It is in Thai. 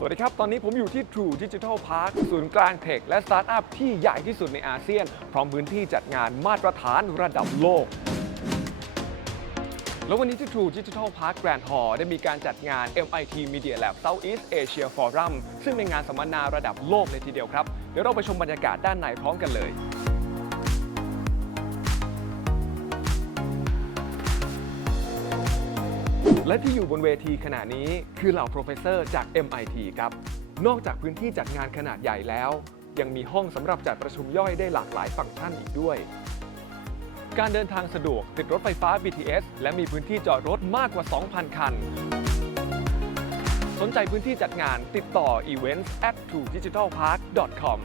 สวัสดีครับ ตอนนี้ผมอยู่ที่ True Digital Park ศูนย์กลางเทคและสตาร์ทอัพที่ใหญ่ที่สุดในอาเซียน พร้อมพื้นที่จัดงานมาตรฐานระดับโลก แล้ววันนี้ที่ True Digital Park Grand Hall ได้มีการจัดงาน MIT Media Lab Southeast Asia Forum ซึ่งเป็นงานสัมมนาระดับโลกเลยทีเดียวครับ เดี๋ยวเราไปชมบรรยากาศด้านในพร้อมกันเลย และที่อยู่บนเวทีขณะนี้คือเหล่าโปรเฟสเซอร์จาก MIT ครับ นอกจากพื้นที่จัดงานขนาดใหญ่แล้ว ยังมีห้องสำหรับจัดประชุมย่อยได้หลากหลายฟังก์ชันอีกด้วย การเดินทางสะดวกติดรถไฟฟ้า BTS และมีพื้นที่จอดรถมากกว่า 2,000 คัน สนใจพื้นที่จัดงานติดต่อ events at 2 digitalpark com